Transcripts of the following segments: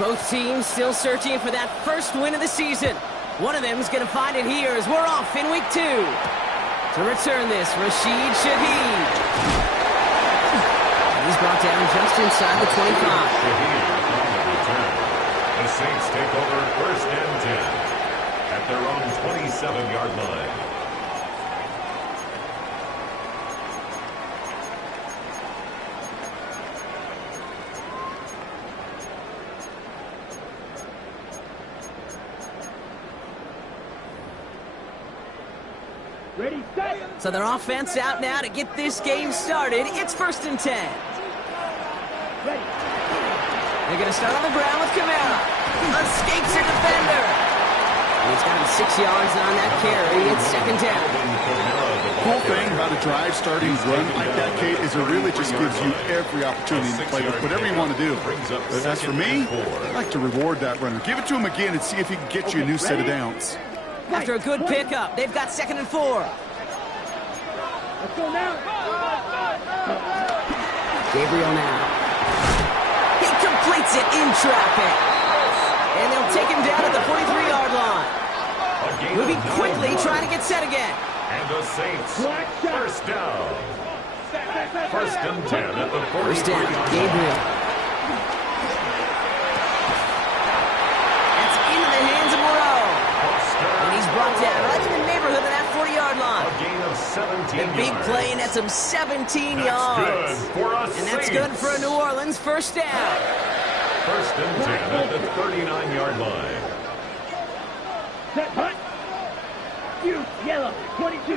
Both teams still searching for that first win of the season. One of them is going to find it here as we're off in week 2. To return this, Rashid Shaheed. He's brought down just inside the 25. The Saints take over first and 10 at their own 27-yard line. Ready, set. So their offense out now to get this game started. It's first and 10. Ready. They're going to start on the ground with Kamara. Escapes a defender. And he's got him 6 yards on that carry. It's second down. Cool thing about a drive starting run like that, Kate, is it really just gives you every opportunity to play with whatever you want to do. But as for me, I like to reward that runner. Give it to him again and see if he can get you a new set of downs. After a good pickup, they've got second and 4. Let's go now. Gabriel now. He completes it in traffic. And they'll take him down at the 43-yard line. Moving quickly, trying to get set again. And the Saints, first down. First and 10 at the 43-yard line. First down, Gabriel. It's into the hands of Moreau. And he's brought down right in the neighborhood of that 40-yard line. A gain of 17 The big yards. play nets him 17 That's yards. good for us. And that's good for a New Orleans first down. First and 10 at the 39-yard line. Set, hunt. You, yellow, 22.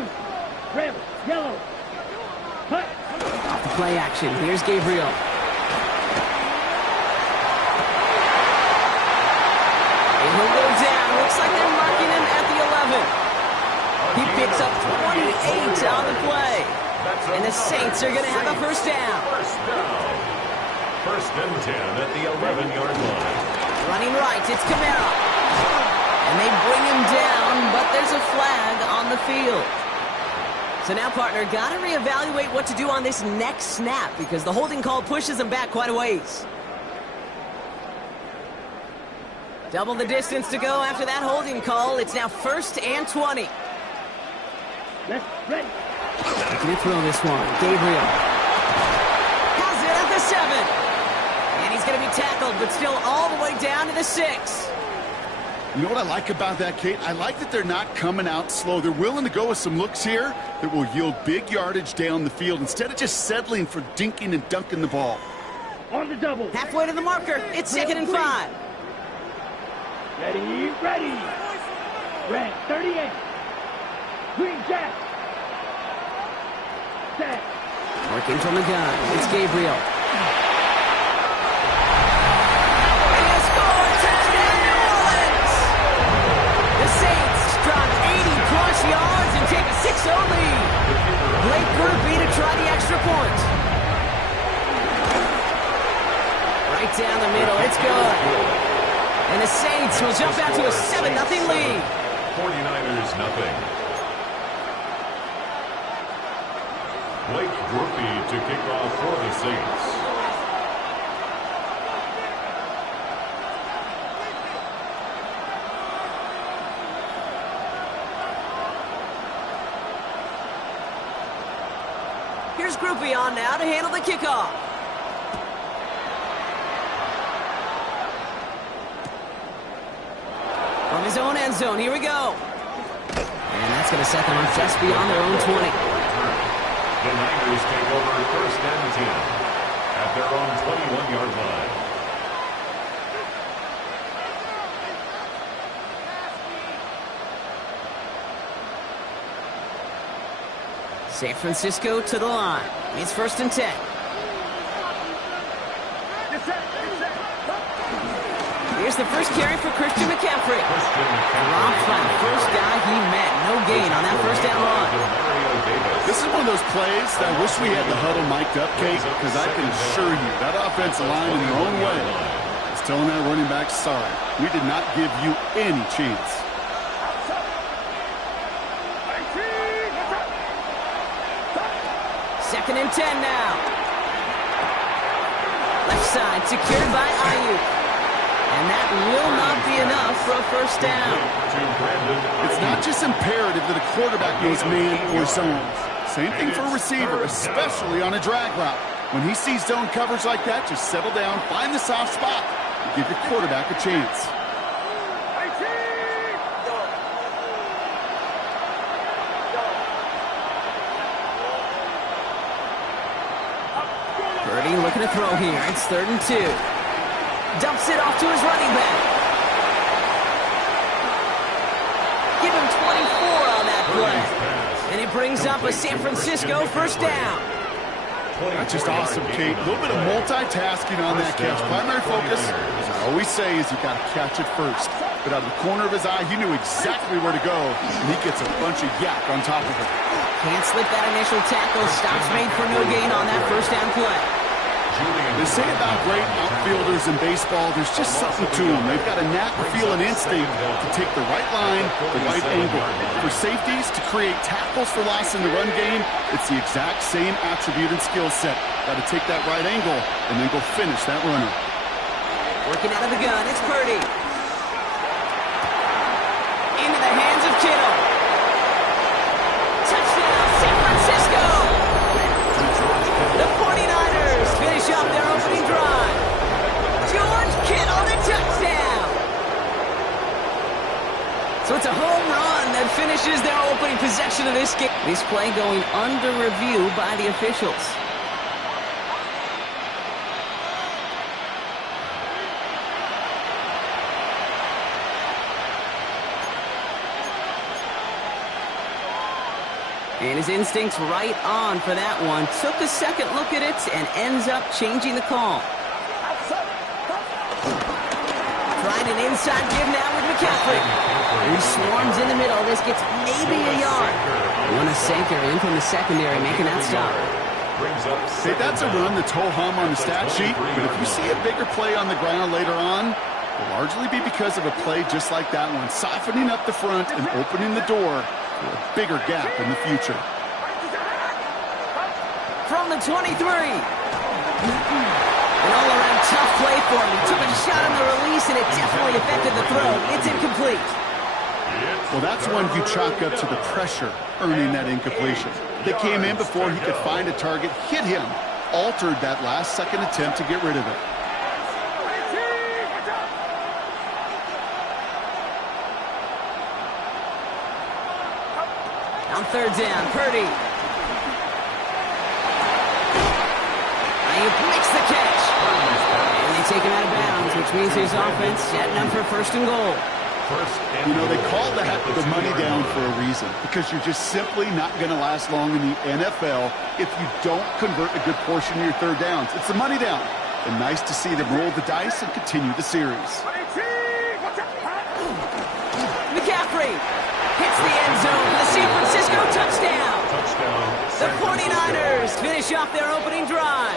Rebel, yellow. Hunt. Off the play action. Here's Gabriel. And he'll go down. Looks like they're marking him at the 11. He picks up 28 on the play. And the Saints are going to have a first down. First down. First and 10 at the 11-yard line. Running right, it's Kamara. And they bring him down, but there's a flag on the field. So now, partner, got to reevaluate what to do on this next snap because the holding call pushes him back quite a ways. Double the distance to go after that holding call. It's now first and 20. Let's ready. Looking to throw this one. Gabriel has it at the 7. And he's going to be tackled, but still all the way down to the 6. You know what I like about that, Kate? I like that they're not coming out slow. They're willing to go with some looks here that will yield big yardage down the field instead of just settling for dinking and dunking the ball. On the double. Halfway to the marker. It's second and 5. Ready, ready. Red, 38. Green Jack. Set. Working from the gun. It's Gabriel. And he scores! Touchdown, New Orleans! The Saints drop 80-plus yards and take a 6-0 lead. Blake Grupe to try the extra point. Right down the middle. It's good. And the Saints will jump out to a 7-0 lead. 49ers nothing. Blake Grupe to kick off for the Saints. Here's Grupe on now to handle the kickoff. From his own end zone, here we go. And that's going to set them up just beyond their own 20. The Niners take over first and 10 at their own 21-yard line. San Francisco to the line. It's first and 10. Here's the first carry for Christian McCaffrey. Dropped by the first guy he met. No gain on that first down run. This is one of those plays that I wish we had the huddle mic'd up, Kate, because I can assure you that offensive line in their own way is telling that running back, sorry, we did not give you any chance. Second and 10 now. Left side secured by Ayuk. And that will not be enough for a first down. It's not just imperative that a quarterback knows man or zone. Same thing for a receiver, especially on a drag route. When he sees zone coverage like that, just settle down, find the soft spot, and give your quarterback a chance. Purdy looking to throw here. It's 3rd and 2. Dumps it off to his running back. Give him 24 on that play. And it brings up a San Francisco first down. That's just awesome, Kate. A little bit of multitasking on that catch. Primary focus, as I always say, is you got to catch it first. But out of the corner of his eye, he knew exactly where to go, and he gets a bunch of yak on top of it. Can't slip that initial tackle. Stops made for no gain on that first down play. They say about great outfielders in baseball, there's just something to them. They've got a knack, a feel, and instinct to take the right line, the right angle. For safeties, to create tackles for loss in the run game, it's the exact same attribute and skill set. Got to take that right angle and then go finish that runner. Working out of the gun, it's Purdy. Into the hands of Kittle. Touchdown, San Francisco! The 49ers finish off their opening drive. George Kittle, the touchdown! So it's a home run that finishes their opening possession of this game. This play going under review by the officials. And his instincts right on for that one. Took a second look at it and ends up changing the call. Trying an inside give now with McCaffrey. He swarms in the middle. This gets maybe a yard. Wanasenker in from the secondary making that stop. Say that's a run that's ho-hum on the stat sheet, but if you see a bigger play on the ground later on, it'll largely be because of a play just like that one, softening up the front and opening the door for a bigger gap in the future. From the 23. An all-around tough play for him. He took a shot on the release, and it definitely affected the throw. It's incomplete. Well, that's one you chalk up to the pressure earning that incompletion. They came in before he could find a target, hit him, altered that last-second attempt to get rid of it. On 3rd down, Purdy. Ayuk makes the catch. And they take him out of bounds, which means his offense setting up for 1st and goal. You know, they call that the money down for a reason, because you're just simply not going to last long in the NFL if you don't convert a good portion of your 3rd downs. It's the money down. And nice to see them roll the dice and continue the series. McCaffrey hits the end zone for the San Francisco touchdown. The 49ers finish off their opening drive.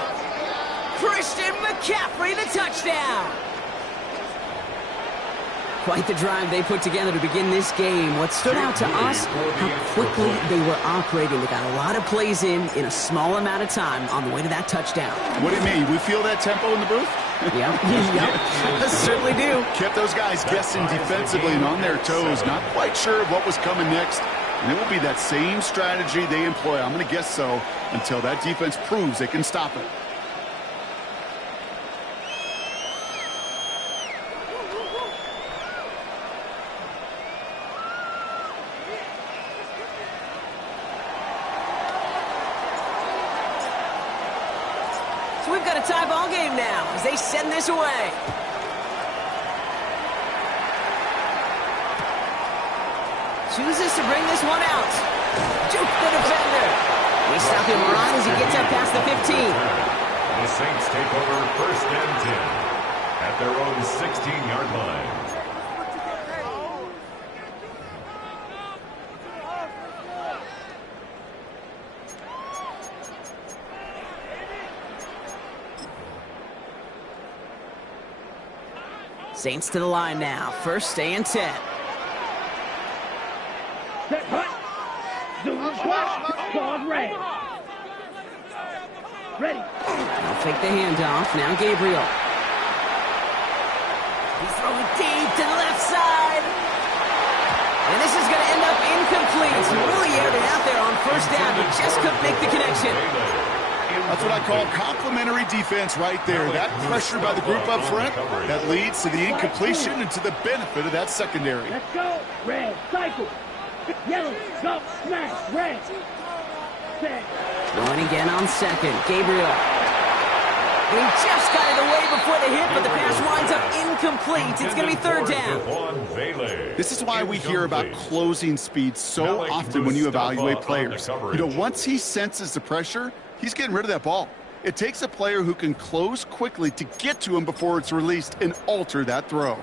Christian McCaffrey, the touchdown. Quite the drive they put together to begin this game. What stood out to us, how quickly they were operating. They got a lot of plays in a small amount of time on the way to that touchdown. What do you mean? We feel that tempo in the booth? Yep, certainly do. Kept those guys guessing defensively and on their toes, not quite sure of what was coming next. And it will be that same strategy they employ, I'm going to guess so, until that defense proves they can stop it. So we've got a tie ball game now as they send this away. Chooses to bring this one out. Juke the defender. We stop him right as he gets up past the 15. The Saints take over 1st and 10 at their own 16-yard line. Saints to the line now. 1st and 10. Set, hut. Zoom, squat. Dog red. Ready. They'll fake the handoff. Now Gabriel. He's throwing deep to the left side. And this is going to end up incomplete. He really aired it out there on first down, but just couldn't make the connection. That's what I call complimentary defense right there. That pressure by the group up front, that leads to the incompletion and to the benefit of that secondary. Let's go. Red, cycle. Yellow, go, smash, red. Set. Going again on second. Gabriel. He just got it away before the hit, but the pass winds up incomplete. It's going to be third down. This is why we hear about closing speed so often when you evaluate players. You know, once he senses the pressure, he's getting rid of that ball. It takes a player who can close quickly to get to him before it's released and alter that throw.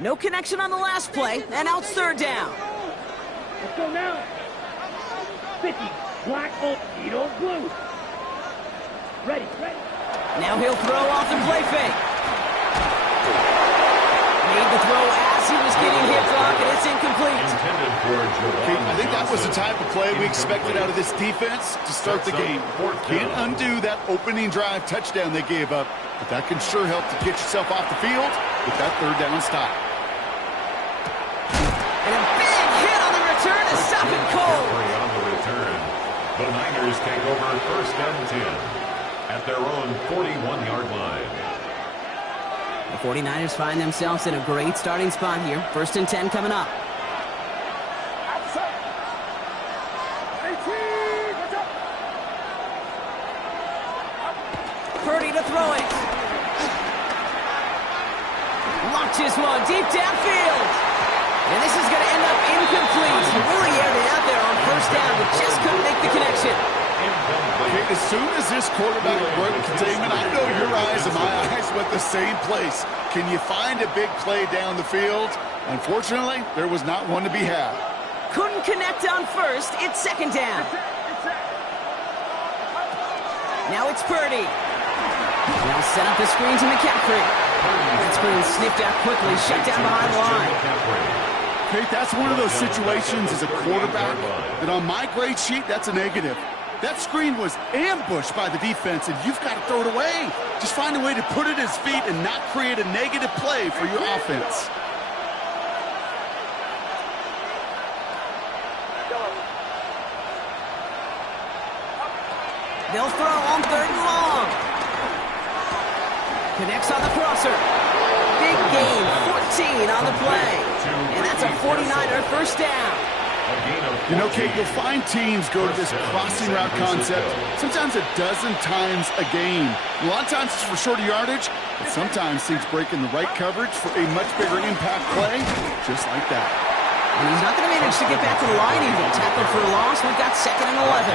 No connection on the last play, and now it's third down. Let's go now. 50. Black, old, Edo, blue. Ready, ready. Now he'll throw off the play fake. Made the throw as he was getting hit, Brock, and it's incomplete. I think that was the type of play we expected out of this defense to start the game. Can't undo that opening drive touchdown they gave up, but that can sure help to get yourself off the field with that third down stop. And a big hit on the return to stop it cold. On the return, the Niners take over first and 10 at their own 41-yard line. The 49ers find themselves in a great starting spot here. First and 10 coming up. Purdy to throw it. Launches one deep downfield. And this is going to end up incomplete. He really aired it out there on first down, but just couldn't make the connection. Okay, as soon as this quarterback broke containment, I know your eyes and my eyes went the same place. Can you find a big play down the field? Unfortunately, there was not one to be had. Couldn't connect on first. It's second down. Now it's Purdy. Now set up the screen to McCaffrey. That screen snipped out quickly, shut down behind the line. Okay, that's one of those situations as a quarterback that on my grade sheet, that's a negative. That screen was ambushed by the defense, and you've got to throw it away. Just find a way to put it at his feet and not create a negative play for your offense. They'll throw on third and long. Connects on the crosser. Big gain, 14 on the play. And that's a 49er first down. You know, Kate, you'll find teams go to this crossing route concept sometimes a dozen times a game. A lot of times it's for shorter yardage, but sometimes things break in the right coverage for a much bigger impact play, just like that. And he's not going to manage to get back to the line even. Tackled for a loss. We've got second and 11.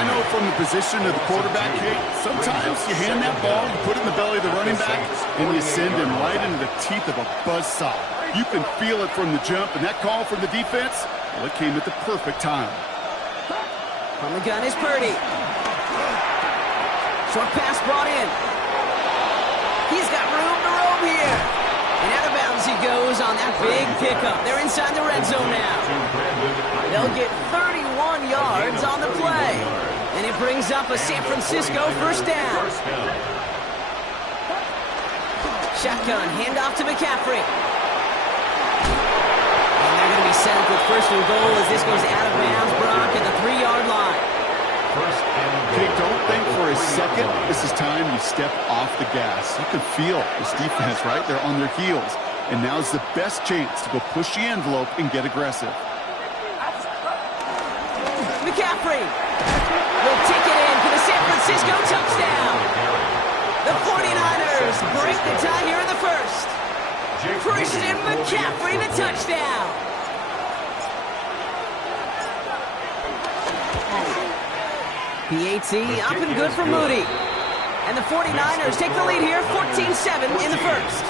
I know from the position of the quarterback, Kate, sometimes you hand that ball, you put it in the belly of the running back, and you send him right into the teeth of a buzzsaw. You can feel it from the jump, and that call from the defense, well, it came at the perfect time. From the gun is Purdy. Short pass brought in. He's got room to roam here. And out of bounds he goes on that big pickup. They're inside the red zone now. They'll get 31 yards on the play. And it brings up a San Francisco first down. Shotgun, handoff to McCaffrey. And they're going to be set up with first and goal as this goes out of bounds, Brock, at the 3-yard line. Hey, don't think for a second this is time you step off the gas. You can feel this defense right there on their heels. And now's the best chance to go push the envelope and get aggressive. McCaffrey will take it in for the San Francisco touchdown. The 49ers break the tie here in the first. Christian McCaffrey, the touchdown. PAT up and good for Moody. And the 49ers take the lead here, 14-7 in the first.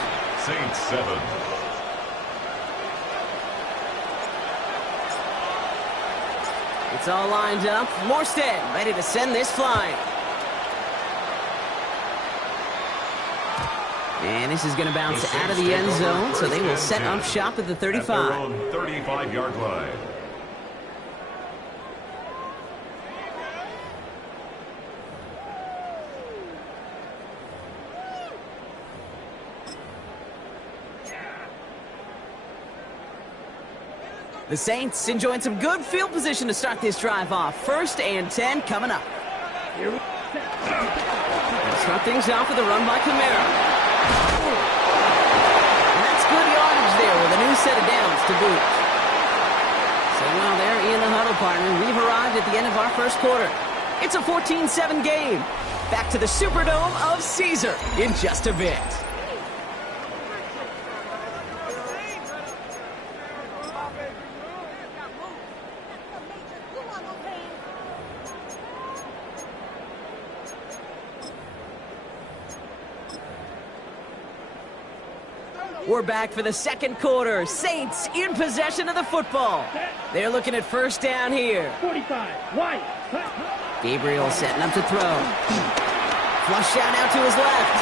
Saints 7. It's all lined up. Morstead ready to send this flying. And this is going to bounce out of the end zone, so they will set up shop at the 35. At their own 35-yard line. The Saints enjoying some good field position to start this drive off. 1st and 10 coming up. Let's start things off with a run by Kamara. And that's good yardage there with a new set of downs to boot. So while they're in the huddle, partner, we've arrived at the end of our first quarter. It's a 14-7 game. Back to the Superdome of Caesar in just a bit. We're back for the second quarter. Saints in possession of the football. They're looking at first down here. 45, White. Gabriel setting up to throw. Flush out out to his left.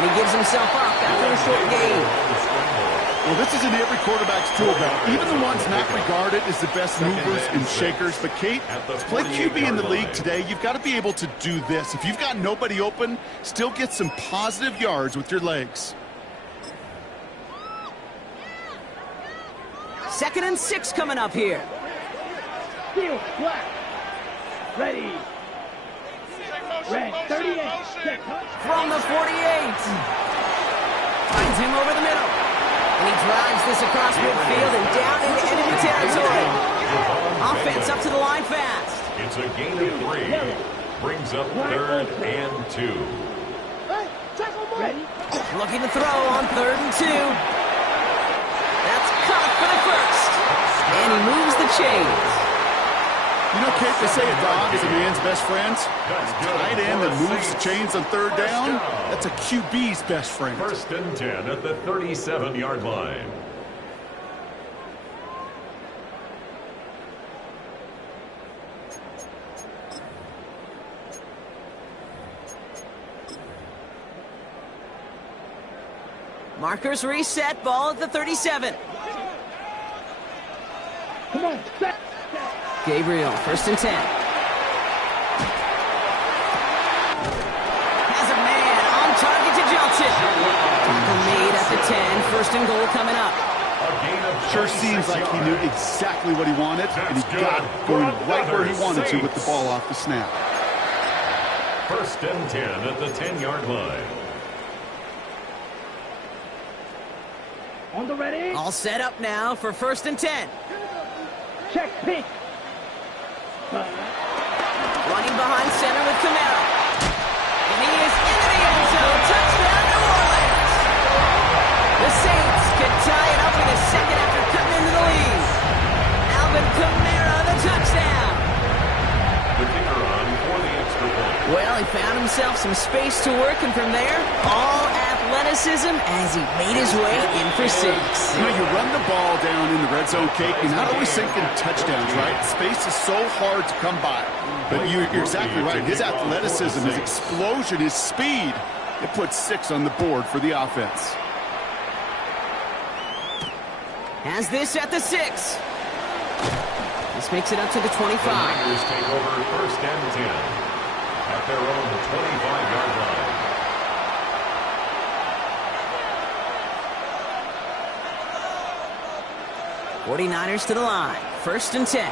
And he gives himself up after a short gain. Well, this is in every quarterback's tool belt. Even the ones not regarded as the best movers and shakers. But, Kate, to play QB in the league today, you've got to be able to do this. If you've got nobody open, still get some positive yards with your legs. 2nd and 6 coming up here. Field flat. Ready. Red 38. From the 48. Finds him over the middle. And he drives this across midfield and down into enemy territory. Offense up to the line fast. It's a gain of 3. Brings up 3rd and 2. Ready. Looking to throw on 3rd and 2. That's caught for the first. And he moves the chains. You know, Kate, they say a dog is a man's best friend. Tight end that moves the chains on 3rd down, that's a QB's best friend. 1st and 10 at the 37-yard line. Markers reset, ball at the 37. Come on, set. Gabriel, 1st and 10. Has a man on target to Johnson. Tackle made at the 10. 1st and goal coming up. Sure seems like he knew exactly what he wanted, and he got going right where he wanted to with the ball off the snap. 1st and 10 at the 10-yard line. On the ready. All set up now for 1st and 10. Check pitch. Running behind center with Kamara. And he is into the end zone. Touchdown, New Orleans. The Saints can tie it up in a second after cutting into the lead. Alvin Kamara, the touchdown. The kicker on for the extra point. Well, he found himself some space to work, and from there, all athleticism as he made his way in for 6. You know, you run the ball down in the red zone, Kate, you're not always thinking touchdowns, right? Space is so hard to come by. But you're exactly right. His athleticism, his explosion, his speed, it puts 6 on the board for the offense. Has this at the 6. This makes it up to the 25. The Niners take over 1st and 10 at their own 25-yard line. '49ers to the line. 1st and 10.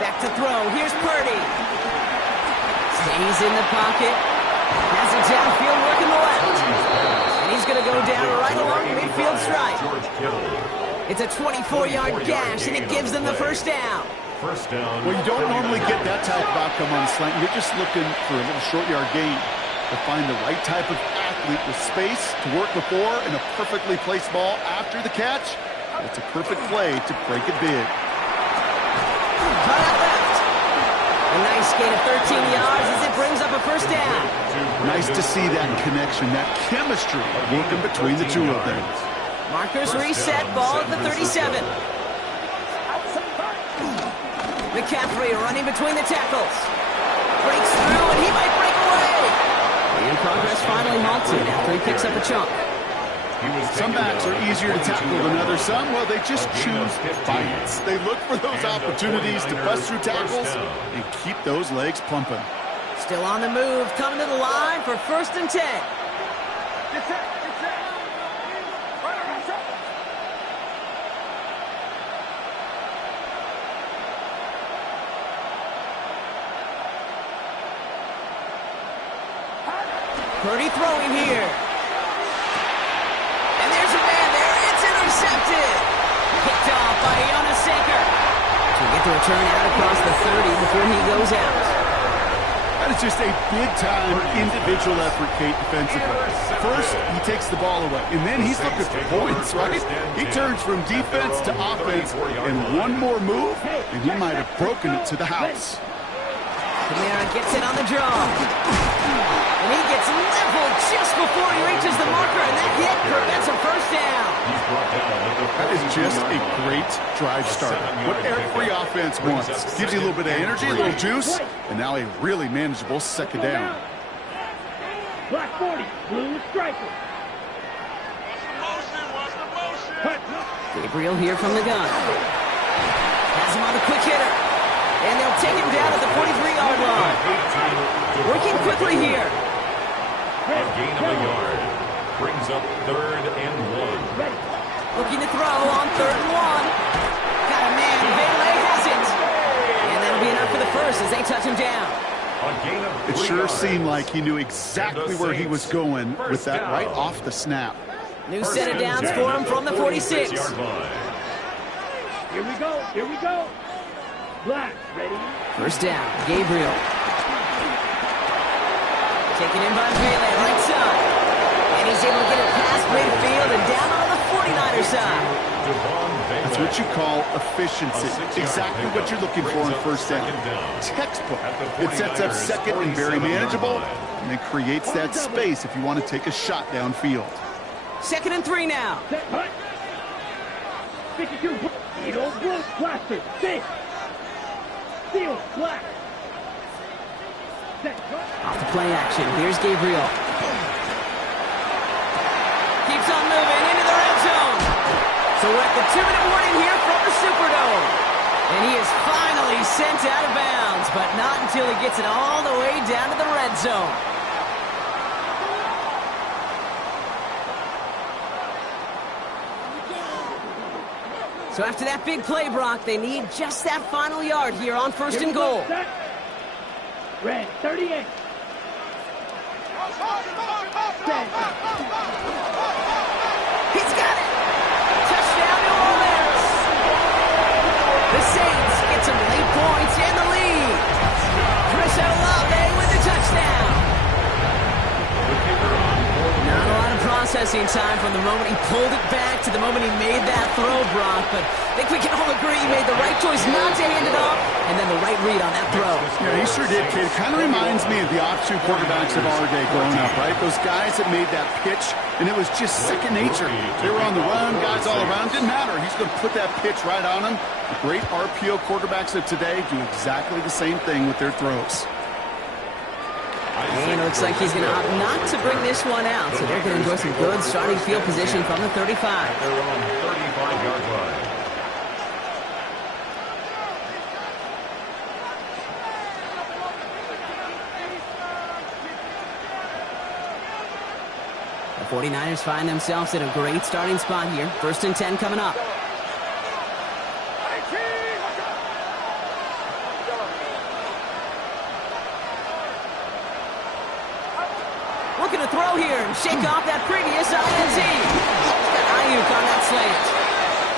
Back to throw. Here's Purdy. Stays in the pocket. Has it downfield working the left. And he's going to go down right along the midfield stripe. It's a 24-yard gash, and it gives them the first down. First down. Well, you don't normally get that type of outcome on a slant. You're just looking for a little short yard gain to find the right type of athlete with space to work before and a perfectly placed ball after the catch. It's a perfect play to break it big. Cut out left. A nice gain of 13 yards as it brings up a first down. Nice to see that connection, that chemistry working between the two of them. Markers reset, ball at the 37. McCaffrey running between the tackles. Breaks through, and he might break away. And progress finally halted after he picks up a chunk. Some backs are easier to tackle than others. Some, well, they just choose fights. They look for those opportunities to bust through tackles and keep those legs pumping. Still on the move, coming to the line for 1st and 10. Purdy throwing here. And there's a man there. It's intercepted. Picked off by Jonas Saker. So we get the return out across the 30 before he goes out. That is just a big-time individual effort, Kate, defensively. First, he takes the ball away, and then he's looking for points, right? He turns from defense to offense, and one more move, and he might have broken it to the house. Kamara gets it on the draw. And he gets leveled just before he reaches the marker, and that hit prevents a first down. That is just a great drive starter. What every offense wants. Gives you a little bit of energy, a little juice, and now a really manageable 2nd down. Black 40, blue striker. Gabriel here from the gun. Has him on the quick hitter. And they'll take him down at the 43-yard line. Working quickly here. A gain of a yard. Brings up 3rd and 1. Looking to throw on 3rd and 1. Got a man. Vele has it. And that'll be enough for the first as they touch him down. It sure seemed like he knew exactly where he was going with that right off the snap. New set of downs for him from the 46. Here we go. Here we go. Black, ready? First down, Gabriel. Taken in by Vele, right side. And he's able to get it past midfield and down on the 49er side. That's what you call efficiency. Exactly what you're looking for in 1st down. Textbook. It sets up 2nd and very manageable, and then creates that space if you want to take a shot downfield. 2nd and 3 now. Set, hut. 52, Eagle, blue, blaster, 6. Steel, black. Set, hut. Off the play action. Here's Gabriel. Keeps on moving into the red zone. So we're at the 2-minute warning here from the Superdome. And he is finally sent out of bounds, but not until he gets it all the way down to the red zone. So after that big play, Brock, they need just that final yard here on 1st and goal. Set. Red, 38. Set. He's got it! Touchdown, New Orleans! The Saints get some late points in the lead. Chris Olave with the touchdown. Not a lot of processing time from the moment he pulled it back to the moment he made that throw, Brock, but I think we can all agree he made the right choice not to hand it off, and then the right read on that throw. Yeah, he sure did, kid. It kind of reminds me of the offshoot quarterbacks of our day growing up, right? Those guys that made that pitch, and it was just second nature. They were on the run, guys all around. Didn't matter. He's going to put that pitch right on them. The great RPO quarterbacks of today do exactly the same thing with their throws. And it looks like he's going to opt not to bring this one out, so they're going to enjoy some good starting field position from the 35. They're on 35-yard line. The 49ers find themselves at a great starting spot here. 1st and 10 coming up. Looking to throw here and shake off that previous INT. Got Ayuk on that slant.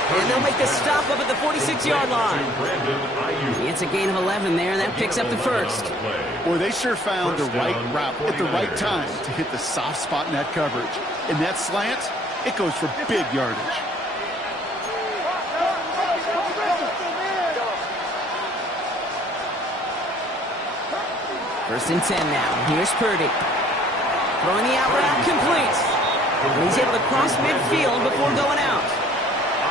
And they'll make the stop up at the 46-yard line. It's a gain of 11 there, and that picks up the first. Boy, they sure found the right route at the right time to hit the soft spot in that coverage. And that slant, it goes for big yardage. First and 10 now. Here's Purdy. Throwing the out route complete. And he's able to cross midfield before going out.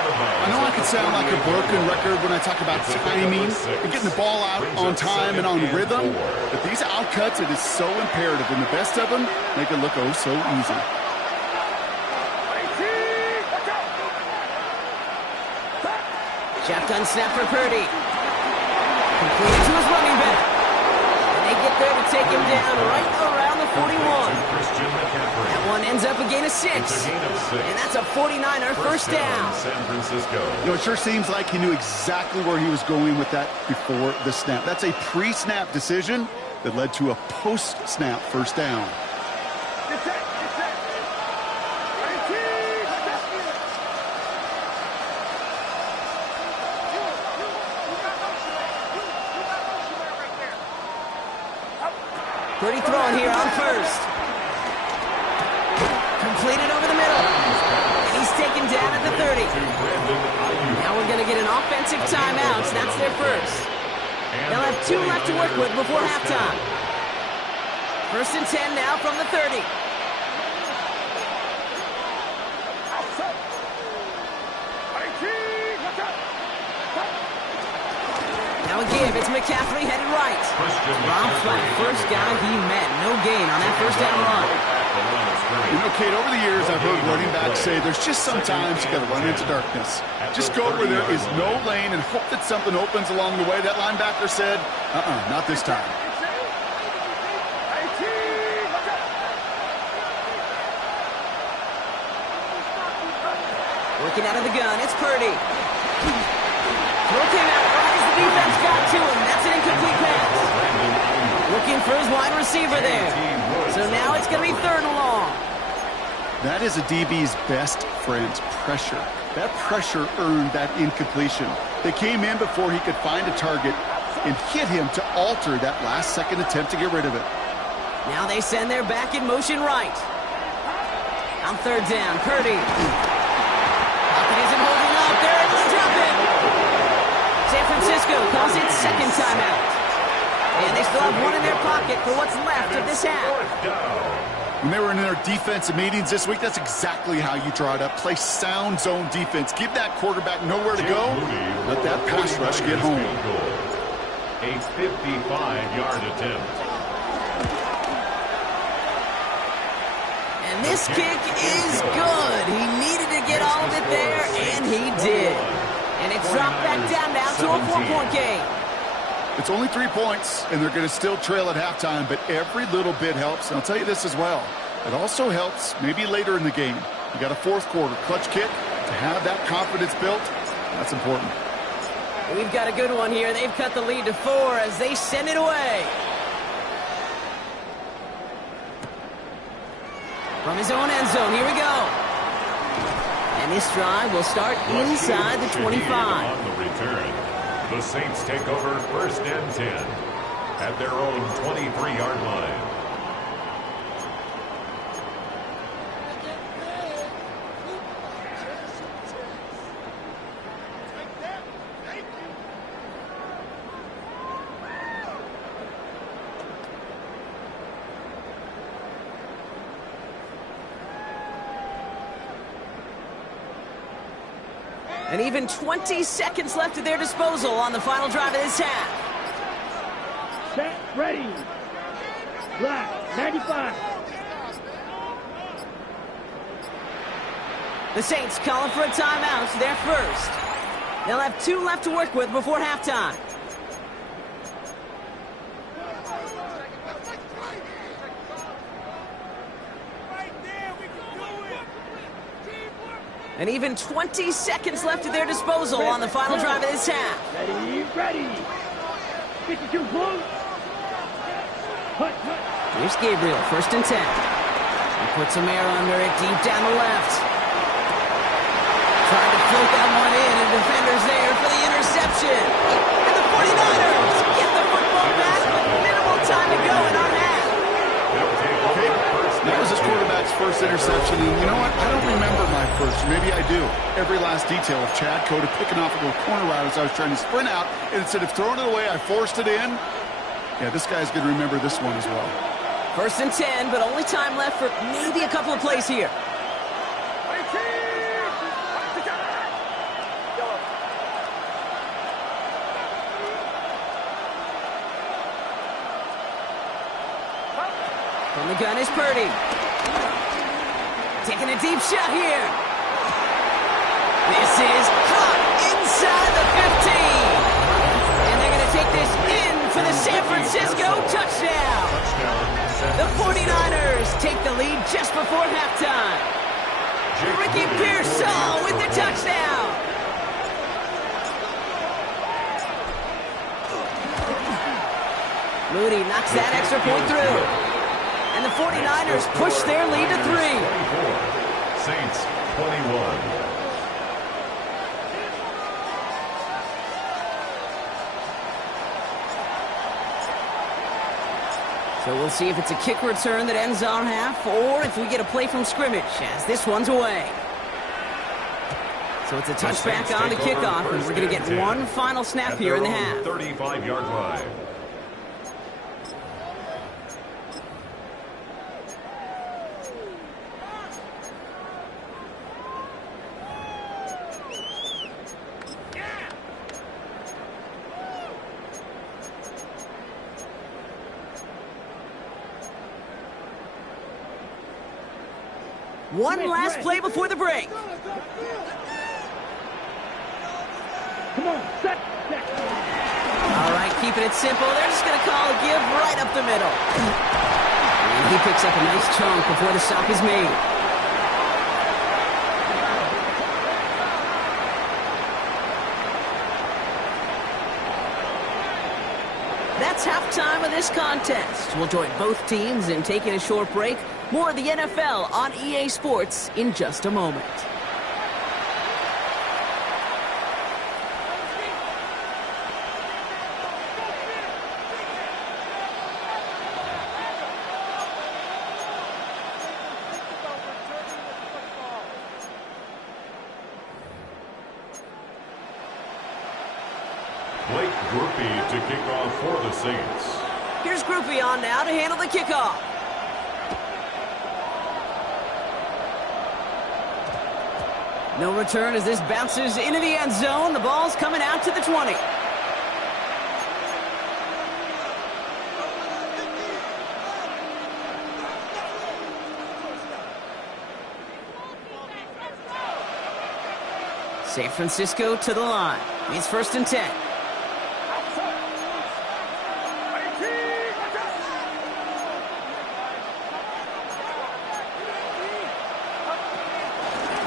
I know I can sound like a broken record when I talk about timing and getting the ball out on time and on rhythm, but these outcuts, it is so imperative, and the best of them make it look oh so easy. Shotgun snap for Purdy. Completed to his running back. And they get there to take him down right around the 41. That one ends up a gain of 6. And that's a 49er first down. San Francisco. You know, it sure seems like he knew exactly where he was going with that before the snap. That's a pre-snap decision that led to a post-snap first down. Purdy throwing here on first. Completed over the middle. And he's taken down at the 30. Now we're going to get an offensive timeout. So that's their first. They'll have 2 left to work with before halftime. 1st and 10 now from the 30. Now a give. It's McCaffrey headed right. Rob Flat, first guy he met. No gain on that first down run. You know, Kate, over the years I've heard running backs say there's just sometimes you got to run into darkness. Just go where there is no lane and hope that something opens along the way. That linebacker said, not this time. Working out of the gun, it's Purdy. Throw came out right as the defense got to him. That's an incomplete pass. Looking for his wide receiver there. So now it's going to be 3rd and long. That is a DB's best friend, pressure. That pressure earned that incompletion. They came in before he could find a target and hit him to alter that last-second attempt to get rid of it. Now they send their back in motion right. On 3rd down, Purdy. Pocket isn't holding up. They're able to drop it. San Francisco calls it 2nd timeout. And they still have 1 in their pocket for what's left of this half. When they were in their defensive meetings this week, that's exactly how you draw it up. Play sound zone defense. Give that quarterback nowhere to go. Let that pass rush get home. A 55-yard attempt. And this kick is good. He needed to get all of it there, and he did. And it's dropped back down now to a 4-point game. It's only 3 points, and they're going to still trail at halftime, but every little bit helps. And I'll tell you this as well. It also helps maybe later in the game. You got a 4th quarter clutch kick to have that confidence built. That's important. We've got a good one here. They've cut the lead to 4 as they send it away. From his own end zone, here we go. And this drive will start inside the 25. On the return, the Saints take over 1st and 10 at their own 23-yard line. And even 20 seconds left at their disposal on the final drive of this half. Set, ready. Black, 95. The Saints calling for a timeout. They're first. They'll have 2 left to work with before halftime. And even 20 seconds left at their disposal on the final drive of this half. Ready, ready. 52 blue. Hut. Here's Gabriel, 1st and 10. He puts some air under it deep down the left. Trying to float that one in, and defender's there for the interception. And the 49ers get the football back with minimal time to go in our half. That was his quarterback's first interception, and you know what? I don't remember my first. Maybe I do. Every last detail of Chad Cota picking off a little corner route as I was trying to sprint out, and instead of throwing it away, I forced it in. Yeah, this guy's going to remember this one as well. 1st and 10, but only time left for maybe a couple of plays here. From the gun is Purdy. Taking a deep shot here. This is caught inside the 15. And they're going to take this in for the San Francisco touchdown. The 49ers take the lead just before halftime. Ricky Pearsall with the touchdown. Moody knocks that extra point through. And the 49ers push their lead to 3. Saints 21. So we'll see if it's a kick return that ends our half or if we get a play from scrimmage as this one's away. So it's a touchback on the kickoff, and we're going to get one final snap here in the half. 35-yard line. One last play before the break. Come on, set. All right, keeping it simple. They're just going to call a give right up the middle. And he picks up a nice chunk before the stop is made. That's halftime of this contest. We'll join both teams in taking a short break. More of the NFL on EA Sports in just a moment. Blake Grupe to kick off for the Saints. Here's Grupe on now to handle the kickoff. No return as this bounces into the end zone. The ball's coming out to the 20. San Francisco to the line. It's 1st and 10.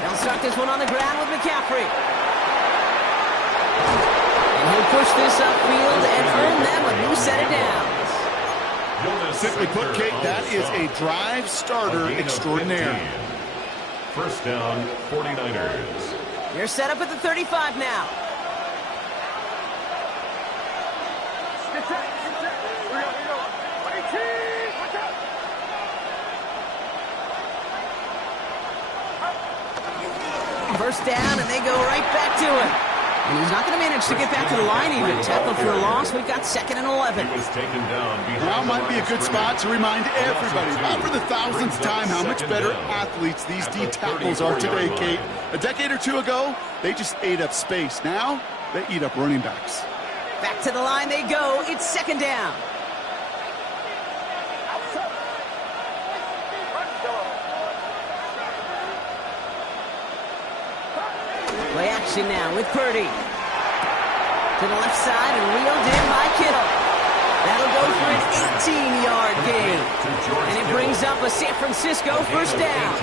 They'll start this one on the ground with McCaffrey. And he'll push this upfield and earn them a new set of downs. Simply put, Kate, that is a drive starter extraordinaire. 1st down, 49ers. They're set up at the 35 now. First down, and they go right back to it. And he's not going to manage to get back to the line even. Tackle for a loss. We've got 2nd and 11. He was taken down behind Now might be a good spot to remind everybody, not for the thousandth time, how much better athletes these D tackles are today, Kate. A decade or two ago, they just ate up space. Now, they eat up running backs. Back to the line they go. It's 2nd down. Play action now with Purdy. To the left side and reeled in by Kittle. That'll go for an 18-yard gain. And it brings up a San Francisco 1st down.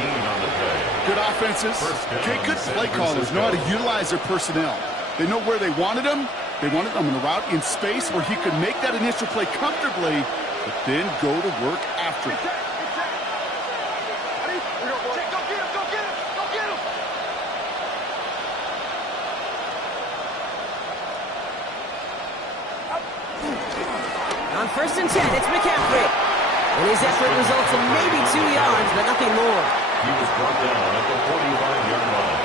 Good offenses. Okay, good play callers know how to utilize their personnel. They know where they wanted them. They wanted them in a route in space where he could make that initial play comfortably, but then go to work after it. On 1st and 10, it's McCaffrey. And his effort results in maybe 2 yards, but nothing more. He was brought down at the 45-yard line.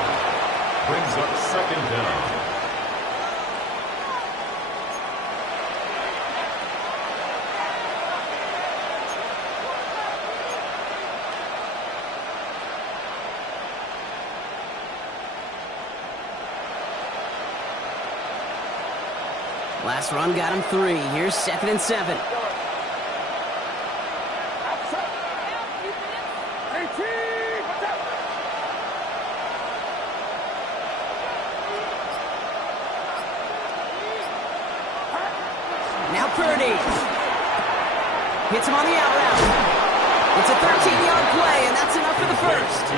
Brings up 2nd down. Last run got him 3. Here's 2nd and 7. Purdy. Hits him on the out route. It's a 13-yard play, and that's enough for the first.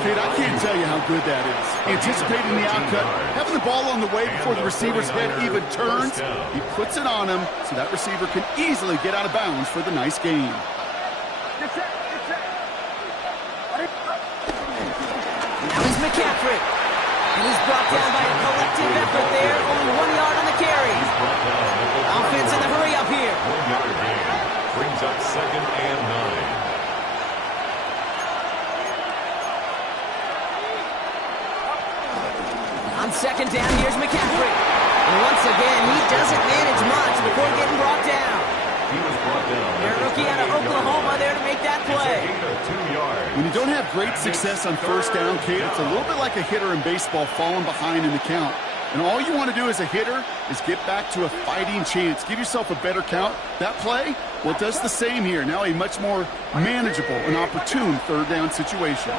Kate, I can't tell you how good that is. Anticipating the outcut, having the ball on the way before the receiver's head even turns, he puts it on him so that receiver can easily get out of bounds for the nice gain. Now he's McCaffrey. And he's brought down by a collective effort there. Only 1 yard on the carry. Offense in the hurry up here. 1 yard gain. Brings up 2nd and 9. On 2nd down, here's McCaffrey. And once again, he doesn't manage much before getting brought down. He was brought down. Their rookie out of Oklahoma there to make that play. When you don't have great success on first down, Kate, it's a little bit like a hitter in baseball falling behind in the count. And all you want to do as a hitter is get back to a fighting chance. Give yourself a better count. That play, well, it does the same here. Now a much more manageable and opportune 3rd down situation.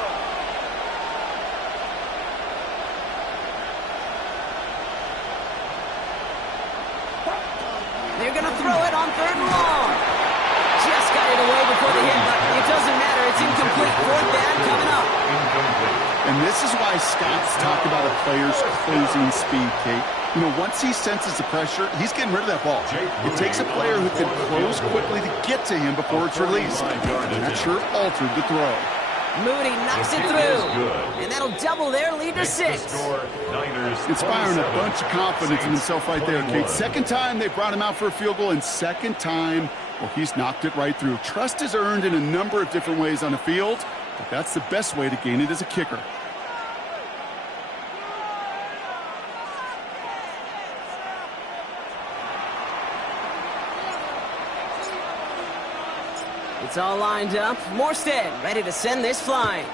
They're going to throw it on 3rd and long. Just got it away before the hit, but it doesn't matter. It's incomplete. 4th down coming up. And this is why Scott's talked about a player's closing speed, Kate. You know, once he senses the pressure, he's getting rid of that ball. It takes a player who can close quickly to get to him before it's released. And that sure altered the throw. Moody knocks it through. And that'll double their lead to 6. Inspiring a bunch of confidence in himself right there, Kate. 2nd time they brought him out for a field goal, and 2nd time, well, he's knocked it right through. Trust is earned in a number of different ways on the field, but that's the best way to gain it as a kicker. It's all lined up. Morstead ready to send this flying.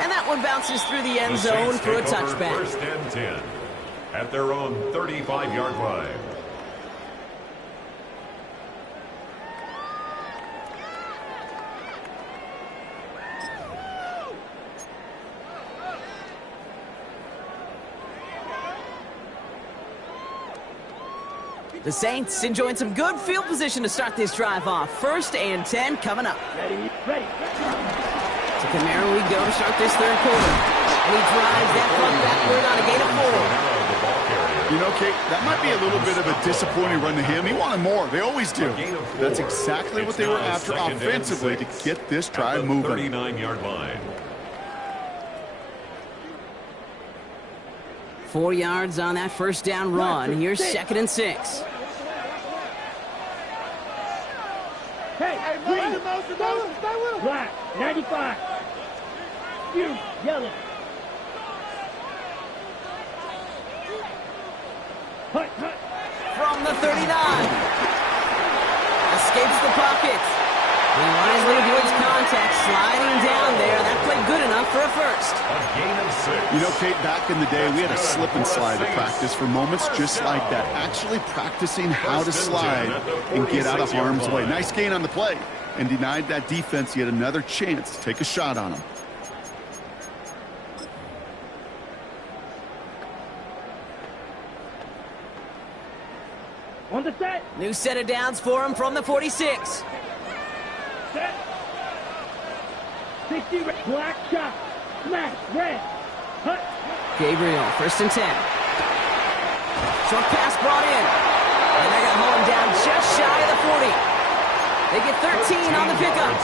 And that one bounces through the end zone for a touchback. 1st and 10 at their own 35-yard line. The Saints enjoying some good field position to start this drive off. 1st and 10 coming up. Ready. To Kamara we go to start this 3rd quarter. And he drives that puck backward on a gain of 4. You know, Kate, that might be a little bit of a disappointing run to him. He wanted more. They always do. That's exactly what they were after offensively to get this drive moving. 39-yard line. 4 yards on that 1st down run. Here's 2nd and 6. Hey, green. Black, 95. You, yellow. Hut. From the 39. Escapes the pocket. He wisely avoids contact, sliding down there. That played good enough for a first. A gain of 6. You know, Kate, back in the day, we had a slip and slide to practice for moments just like that. Actually practicing how to slide and get out of harm's way. Nice gain on the play, and denied that defense yet another chance to take a shot on him. On the set. New set of downs for him from the 46. Set. 60, black shot. Smash, red. Hut. Gabriel, 1st and 10. Short pass brought in. And they're going to hold him down just shy of the 40. They get 13 on the pickup.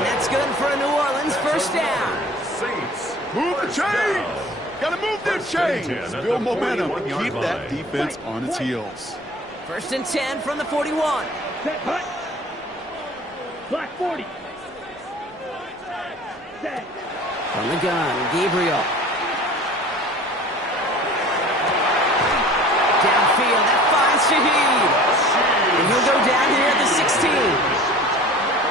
And that's good for a New Orleans 1st down. Saints. Move the chains! Got to move their chains! Build momentum. Keep that defense on its heels. 1st and 10 from the 41. Set, hut. Black 40. Set. From the gun, Gabriel. Downfield, that finds Shaheed. And he'll go down here at the 16.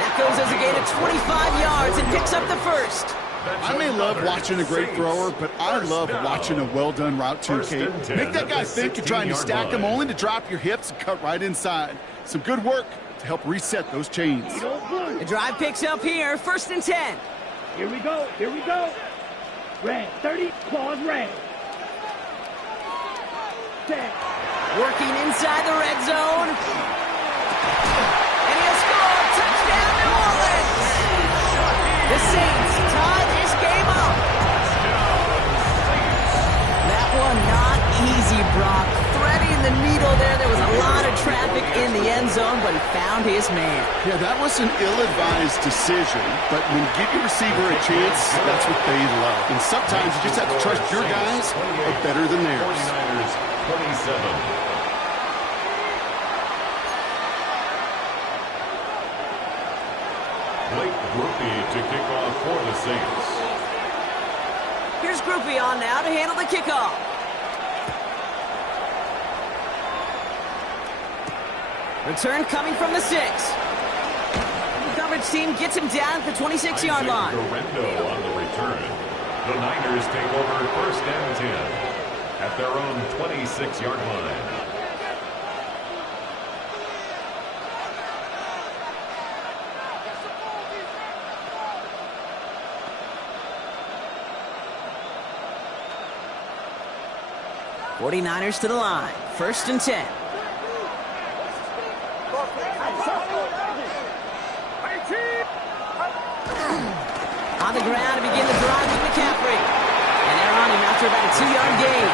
That goes as a gain of 25 yards and picks up the 1st. I may love watching a great thrower, but I love watching a well-done route too, Kate. Make that guy think you're trying to stack him only to drop your hips and cut right inside. Some good work to help reset those chains. The drive picks up here, 1st and 10. Here we go. Red, 30, claws red. contact. Working inside the red zone. And he'll score. Touchdown, New Orleans. The Saints tie this game up. That one not easy, Brock. Threading the needle there. There was a lot of traffic in the end zone, but he found his man. Yeah, that was an ill-advised decision, but when you give your receiver a chance, that's what they love. And sometimes you just have to trust your guys are better than theirs. 49ers 27. Blake Grupe to kick off for the Saints. Here's Grupe on now to handle the kickoff. Return coming from the 6. The coverage team gets him down at the 26-yard line. Dorendo on the return. The Niners take over first and 10 at their own 26-yard line. '49ers to the line. First and 10. On the ground to begin the drive with McCaffrey. And they're on him after about a 2-yard gain.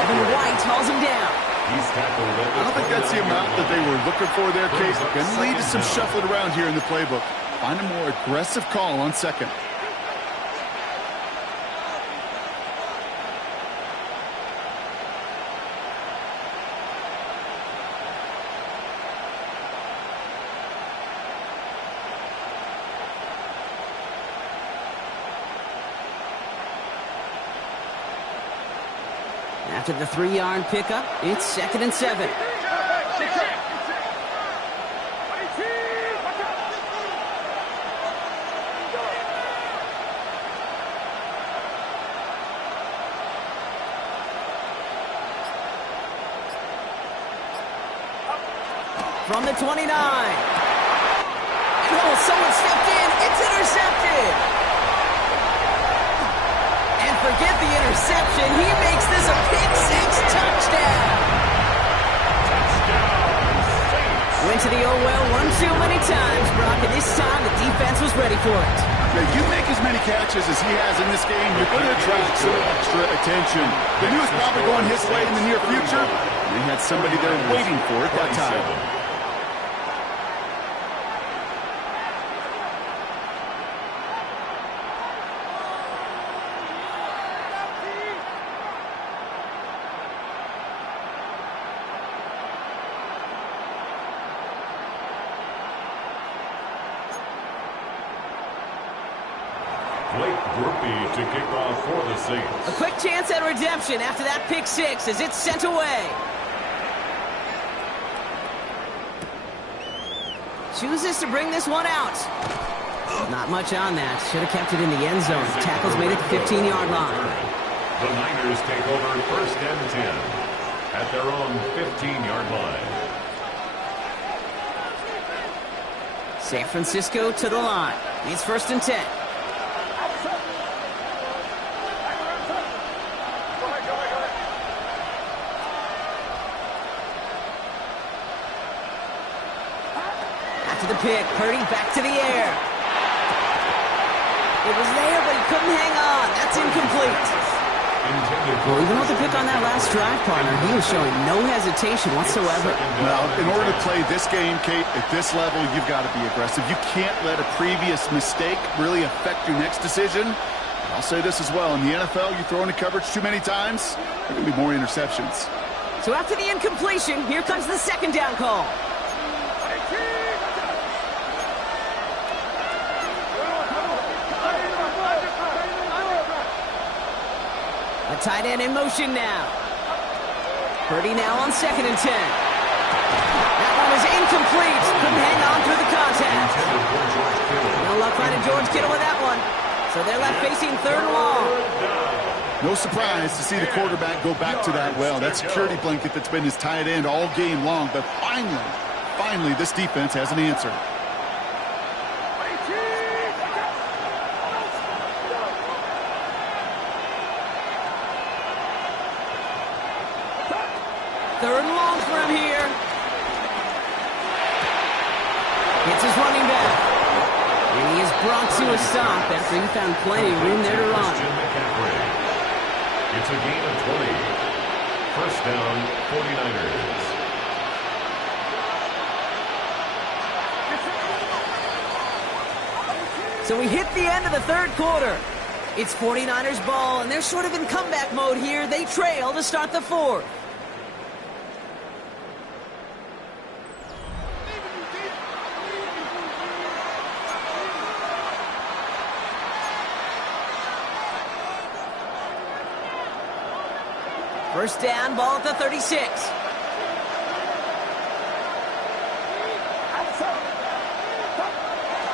Evan White hauls him down. He's tackled at I don't think that's the amount that they were looking for there, Case. Going to lead to some shuffling around here in the playbook. Find a more aggressive call on second. After the 3-yard pickup, it's second and 7. From the 29. Oh, someone stepped in. It's intercepted. And forget the interception. He makes this a pick-6 touchdown. Went to the oh well one too many times, Brock, and this time the defense was ready for it. Now, you make as many catches as he has in this game, you're going to attract some extra attention. They knew it was probably going his way in the near future. They had somebody there waiting for it that time. Blake Grupe to kick off for the Saints. A quick chance at redemption after that pick-6 as it's sent away. Chooses to bring this one out. Not much on that. Should have kept it in the end zone. Tackle's made at the 15-yard line. The Niners take over first and 10 at their own 15-yard line. San Francisco to the line. It's first and 10. After the pick, Purdy back to the air. It was there, but he couldn't hang on. That's incomplete. Well, even with the pick on that last drive, partner, he was showing no hesitation whatsoever. Well, in order to play this game, Kate, at this level, you've got to be aggressive. You can't let a previous mistake really affect your next decision. I'll say this as well. In the NFL, you throw into coverage too many times, there are going to be more interceptions. So after the incompletion, here comes the second down call. A tight end in motion now. Purdy now on second and 10. That one is incomplete. Couldn't hang on through the contact. No luck finding George Kittle with that one. So they're left facing third and long. No surprise to see the quarterback go back to that well. That security blanket that's been his tight end all game long. But finally, this defense has an answer. Third and long for him here. It's his running back. And he is brought to a stop after he found plenty of room there to run. It's a gain of 20. First down, 49ers. So we hit the end of the third quarter. It's 49ers ball, and they're sort of in comeback mode here. They trail to start the fourth. First down, ball at the 36.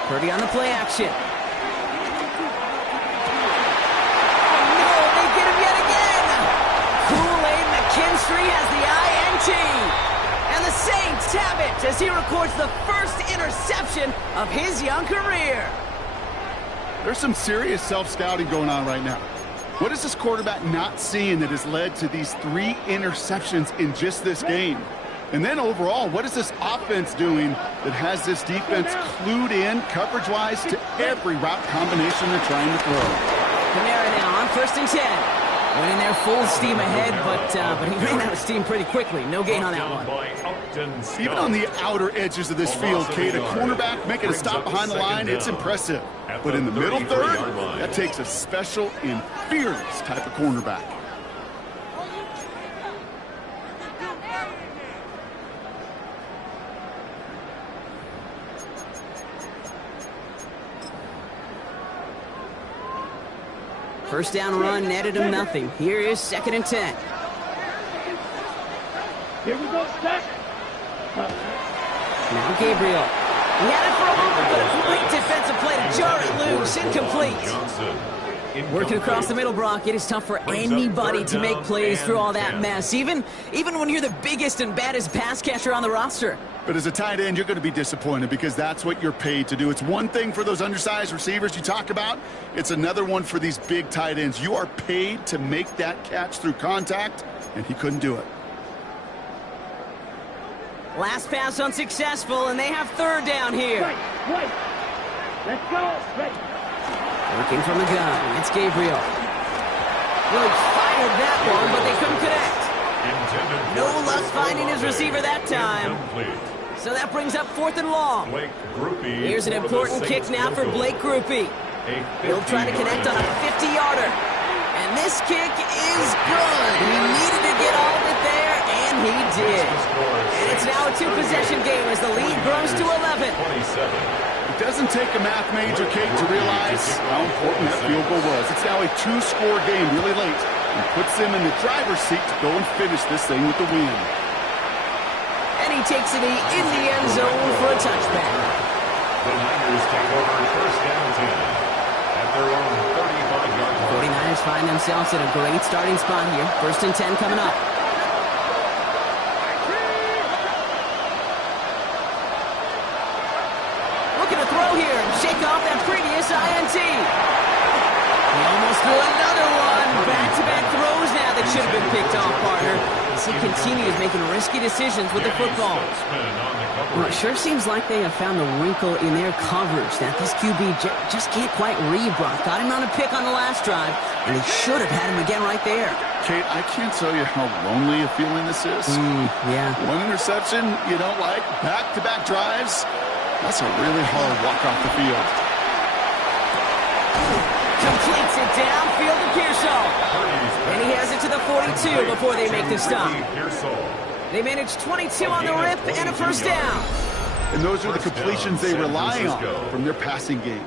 Purdy on the play action. No, they get him yet again. Kool-Aid McKinstry has the INT. And the Saints have it as he records the first interception of his young career. There's some serious self-scouting going on right now. What is this quarterback not seeing that has led to these 3 interceptions in just this game? And then overall, what is this offense doing that has this defense clued in coverage-wise to every route combination they're trying to throw? Kamara now on 1st and 10. Went in there full steam ahead, but he ran out of steam pretty quickly. No gain on that one. Even on the outer edges of this field, Kate, a cornerback making a stop behind the line, it's impressive. But in the middle third, that takes a special and fearless type of cornerback. First down run netted him nothing. Here is 2nd and 10. Here we go, Stack. Now Gabriel. He had it for a moment, but a great defensive play to jar it loose. Incomplete. Working across the middle, Brock, it is tough for anybody to make plays through all that mess, even when you're the biggest and baddest pass catcher on the roster. But as a tight end, you're going to be disappointed because that's what you're paid to do. It's one thing for those undersized receivers you talk about. It's another one for these big tight ends. You are paid to make that catch through contact, and he couldn't do it. Last pass unsuccessful, and they have 3rd down here. Right. Let's go. Ready. Working from the gun. It's Gabriel. Well, he fired that one, but they couldn't connect. No luck finding his receiver that time. So that brings up 4th and long. Here's an important kick now for Blake Grupe. He'll try to connect on a 50-yarder. And this kick is good. He needed to get all of it there, and he did. And it's now a 2-possession game as the lead grows to 11. It doesn't take a math major, Kate, to realize how important that field goal was. It's now a 2-score game really late and puts them in the driver's seat to go and finish this thing with the win. And he takes it in the end zone for a touchback. The Niners take over 1st and 10 at their own 35-yard line. 49ers find themselves at a great starting spot here. 1st and 10 coming up. Looking to throw here and shake off that previous INT. He almost threw another one. Back-to-back throws now that should have been picked off, partner. As he continues making risky decisions with the football. Well, it sure seems like they have found the wrinkle in their coverage that this QB just can't quite read, Brock. Got him on a pick on the last drive, and he should have had him again right there. Kate, I can't tell you how lonely a feeling this is. Yeah. One interception, you don't like, back-to-back drives. That's a really hard walk off the field. Completes it downfield to Pearsall. And he has it to the 42 before they make the stop. They managed 22 on the rip and a 1st down. And those are the completions they rely on from their passing game.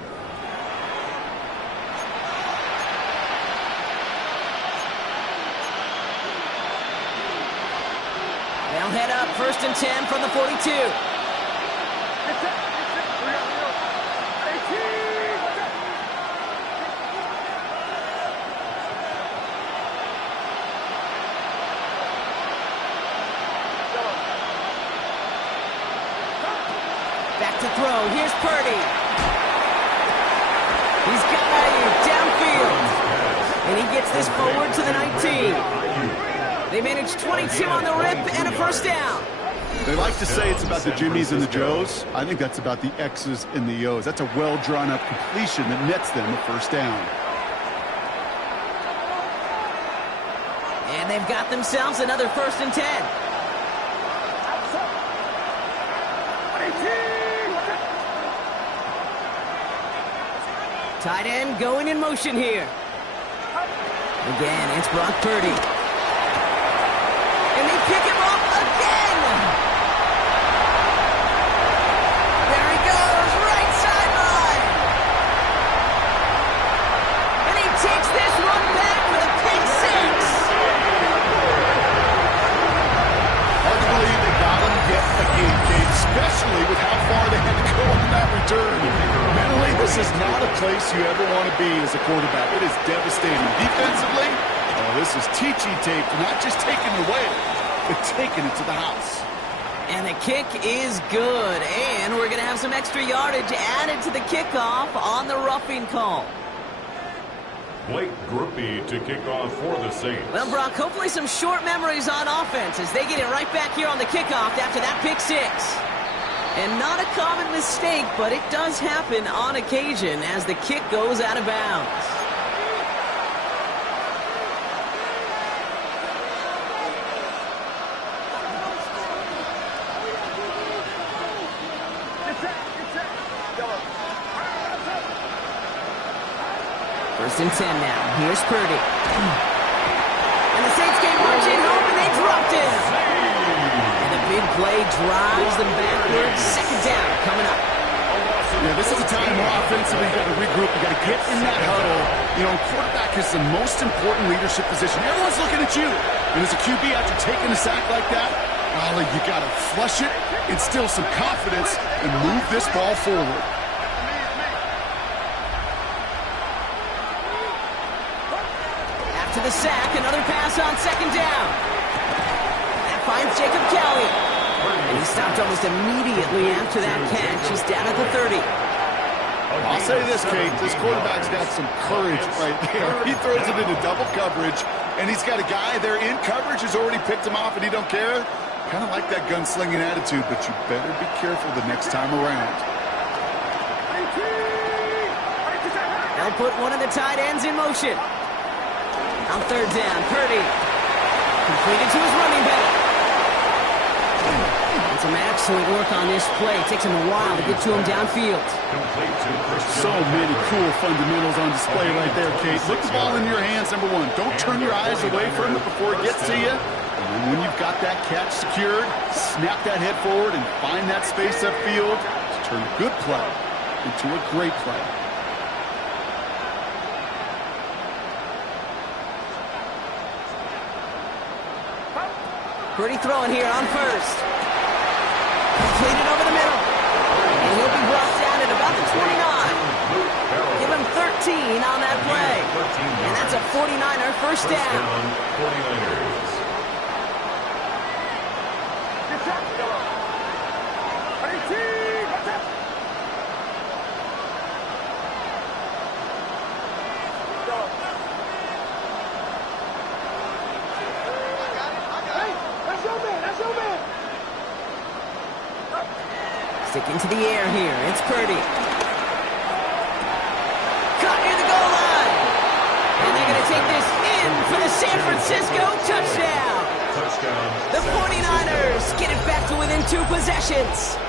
They'll head up 1st and 10 from the 42. Back to throw. Here's Purdy. He's got Ayuk downfield. And he gets this forward to the 19. They managed 22 on the rip and a first down. They like to say it's about the Jimmies and the Joes. I think that's about the X's and the O's. That's a well-drawn-up completion that nets them a first down. And they've got themselves another 1st and 10. Tight end going in motion here. Again, it's Brock Purdy. And they pick him up again. There he goes, right sideline. And he takes this run back for the pick six. Hard to believe they got him yet again, Kate, especially with how far they had to go on that return. Mentally, this is not a place you ever want to be as a quarterback. It is devastating. Defensively, oh, this is teachy tape, not just taking it away, but taking it to the house. And the kick is good. And we're going to have some extra yardage added to the kickoff on the roughing call. Blake Grupe to kick off for the Saints. Well, Brock, hopefully some short memories on offense as they get it right back here on the kickoff after that pick six. And not a common mistake, but it does happen on occasion as the kick goes out of bounds. First and 10 now. Here's Purdy. And the Saints came marching home and they dropped him. And the big play drives them backwards. Second down coming up. Yeah, this is a time where offensively you got to regroup. You got to get in that huddle. You know, quarterback is the most important leadership position. Everyone's looking at you. And as a QB, after taking a sack like that, well, you got to flush it, instill some confidence, and move this ball forward. After the sack, another pass on second down. That finds Jacob Kelly. And he stopped almost immediately after that catch. He's down at the 30. I'll say this, Kate. This quarterback's got some courage right there. He throws it into double coverage, and he's got a guy there in coverage who's already picked him off, and he don't care. Kind of like that gunslinging attitude, but you better be careful the next time around. They'll put one of the tight ends in motion. On third down, Purdy. Completed to his running back. And some excellent work on this play. It takes him a while to get to him downfield. So many cool fundamentals on display right there, Kate. Put the ball in your hands, number one. Don't turn your eyes away from it before it gets to you. And then when you've got that catch secured, snap that head forward and find that space upfield to turn a good play into a great play. Purdy throwing here on first. Completed over the middle. And he'll be brought down at about the 29. Give him 13 on that play. And that's a 49er first down. 49ers. Sticking to the air here. It's Purdy. Caught near the goal line. And they're going to take this in for the San Francisco touchdown. Touchdown. The 49ers get it back to within 2 possessions.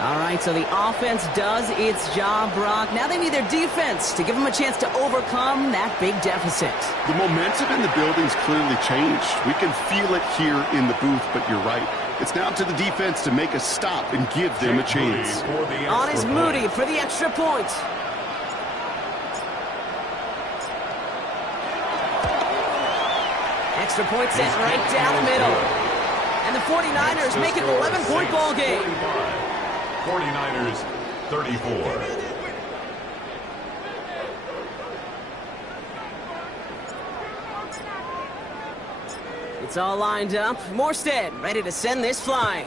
All right, so the offense does its job, Brock. Now they need their defense to give them a chance to overcome that big deficit. The momentum in the building's clearly changed. We can feel it here in the booth, but you're right. It's now to the defense to make a stop and give them a chance. On is Moody for the extra point. Extra point set right down the middle. And the 49ers make it an 11-point ball game. 49ers 34. It's all lined up. Morstead ready to send this flying.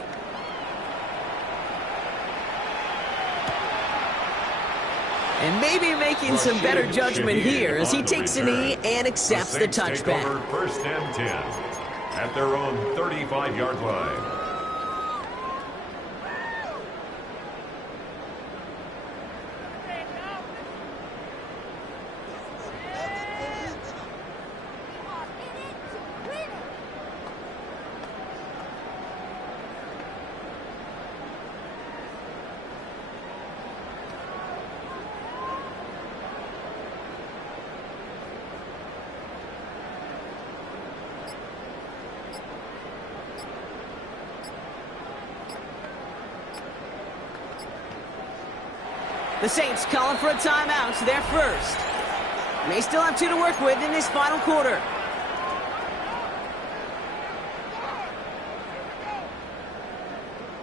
And maybe making some better judgment here as he takes a knee and accepts the touchback. First and 10 at their own 35-yard line. The Saints calling for a timeout, so they're first. They still have 2 to work with in this final quarter.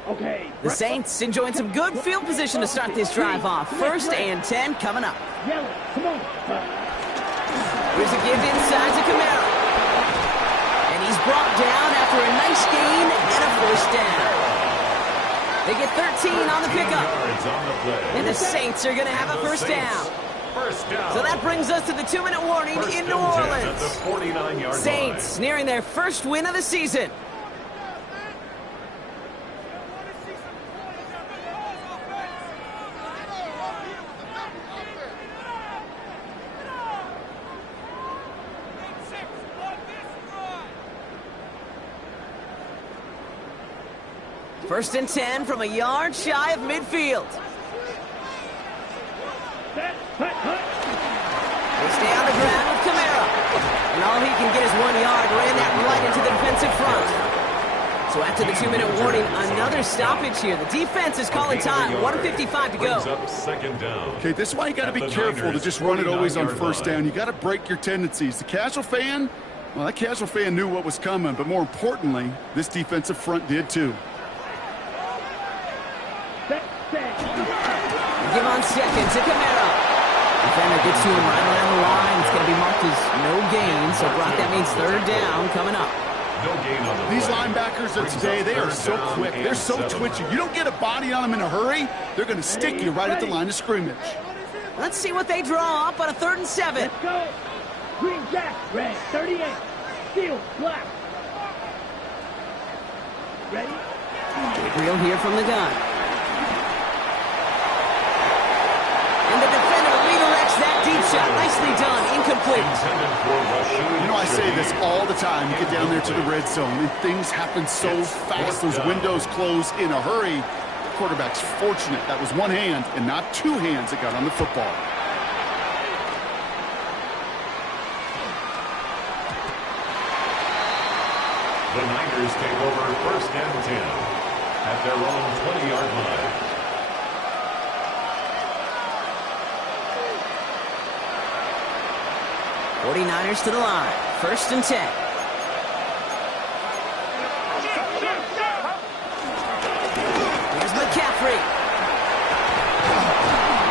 Okay. The Saints enjoying some good field position to start this drive off. First and 10 coming up. Yellow, come on. Here's a give inside to Kamara. And he's brought down after a nice gain and a first down. They get 13 on the pickup. And the Saints are going to have a first down. So that brings us to the 2-minute warning in New Orleans. Saints nearing their first win of the season. First and 10 from a yard shy of midfield. They stay on the ground with Kamara. And all he can get is 1 yard. Ran that right into the defensive front. So after the 2-minute warning, another stoppage here. The defense is calling time. 1:55 to go. Second down. Okay, this is why you got to be careful to just run it always on first down. You got to break your tendencies. The casual fan, well, that casual fan knew what was coming. But more importantly, this defensive front did too. Give on second to Kamara. Defender gets to him right around the line. It's going to be marked as no gain. So, Brock, that means third down coming up. No gain on the These play. linebackers of today, they are so quick. They're so twitchy. You don't get a body on them in a hurry, they're going to stick you right at the line of scrimmage. Let's see what they draw up on a 3rd and 7. Let's go. Green Jack, red, 38. Steel, black. Ready? Gabriel here from the gun. And the defender redirects that deep shot. Nicely done. Incomplete. You know, I say this all the time. You get down there to the red zone, and things happen so fast. Those windows close in a hurry. The quarterback's fortunate. That was one hand and not 2 hands that got on the football. The Niners take over first and 10 at their own 20-yard line. '49ers to the line. First and 10. Here's McCaffrey.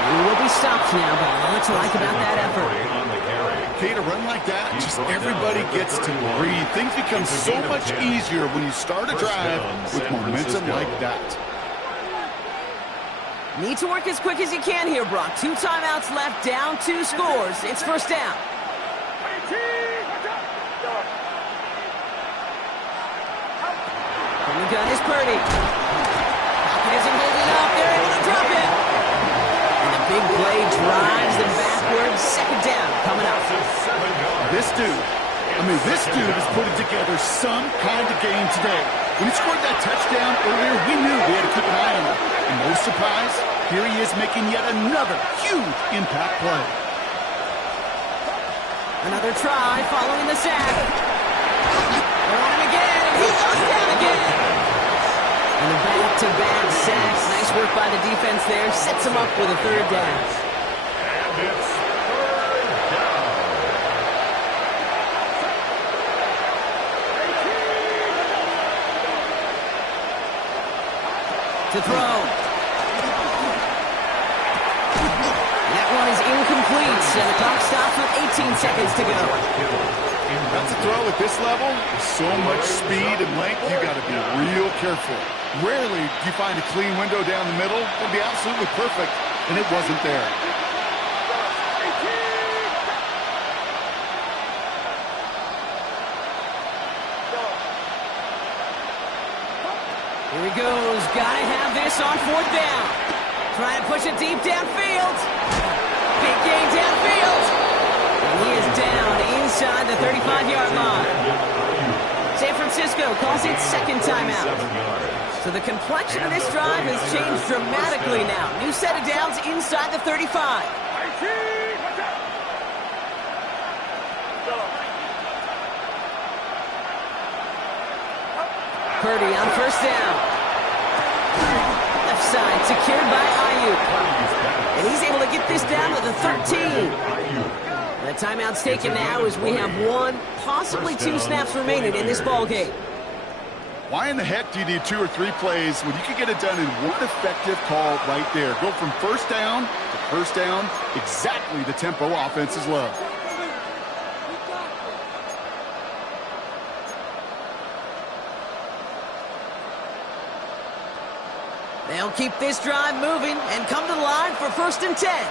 He will be stopped now, but I like to like about that effort. Okay, to run like that, just everybody gets to breathe. Things become so much easier when you start a drive with momentum like that. Need to work as quick as you can here, Brock. 2 timeouts left, down 2 scores. It's first down. From the gun is Purdy. Pocket isn't holding up. They're able to drop it. And the big play drives them backwards. Second down coming up. This dude is putting together some kind of game today. When he scored that touchdown earlier, we knew we had to keep an eye on him. And no surprise, here he is making yet another huge impact play. Another try following the sack. They're on him again, and he goes down again. And a back-to-back sacks. Nice work by the defense there. Sets him up with a third down. And it's third down. To throw. That one is incomplete, and the clock stops with 18 seconds to go. That's a throw at this level. With so much speed and length, you got to be real careful. Rarely do you find a clean window down the middle. It'd be absolutely perfect, and it wasn't there. Here he goes. Gotta have this on 4th down. Trying to push it deep downfield. Big gain downfield. And he is down inside the 35-yard line. San Francisco calls it second timeout. So the complexion of this drive has changed dramatically now. New set of downs inside the 35. Purdy on 1st down. Left side secured by Ayuk. And he's able to get this down to the 13. The timeout's taken now as we have 1, possibly 2 snaps remaining in this ball game. Why in the heck do you need 2 or 3 plays when you can get it done in one effective call right there? Go from 1st down to 1st down, exactly the tempo offenses love. They'll keep this drive moving and come to the line for 1st and 10.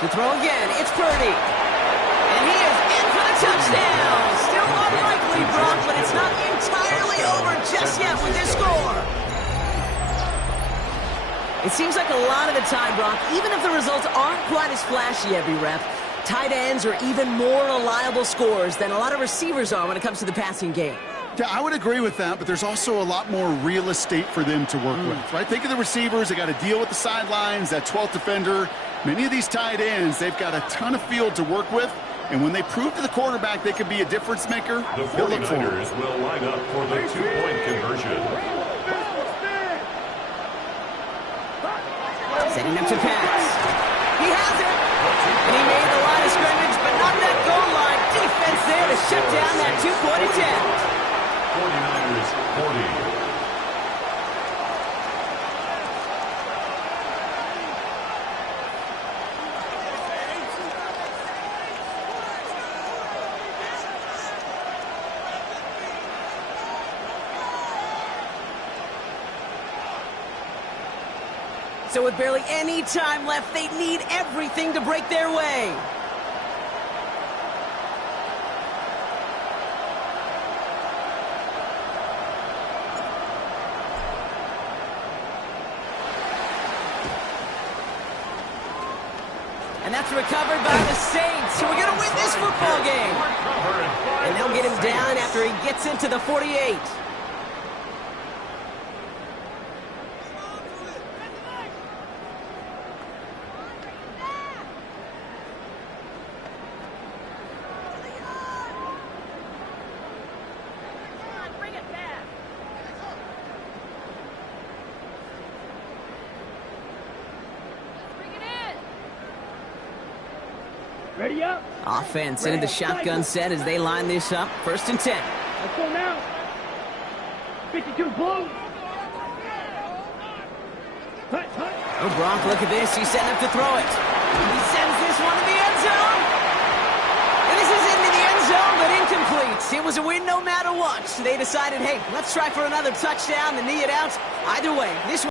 To throw again, it's Purdy. And he is in for the touchdown. Still unlikely, Brock, but it's not entirely over just yet with this score. It seems like a lot of the time, Brock, even if the results aren't quite as flashy every rep, tight ends are even more reliable scorers than a lot of receivers are when it comes to the passing game. Yeah, I would agree with that, but there's also a lot more real estate for them to work with, right? Think of the receivers. They got to deal with the sidelines, that 12th defender. Many of these tight ends, they've got a ton of field to work with, and when they prove to the quarterback they can be a difference maker, the 49ers will line up for the 2-point conversion. Setting up to pass. He has it. And he made the line of scrimmage, but not that goal line. Defense there to shut down that 2-point attempt. 49ers 40. So with barely any time left, they need everything to break their way. And that's recovered by the Saints. So we're going to win this football game. And they'll get him down after he gets into the 48. Ready up. Offense into the shotgun set as they line this up. 1st and 10. Let's go now. 52 blue. Hut, hut. Oh, Brock, look at this. He's setting up to throw it. He sends this one to the end zone. And this is into the end zone, but incomplete. It was a win no matter what. They decided, hey, let's try for another touchdown and knee it out. Either way, this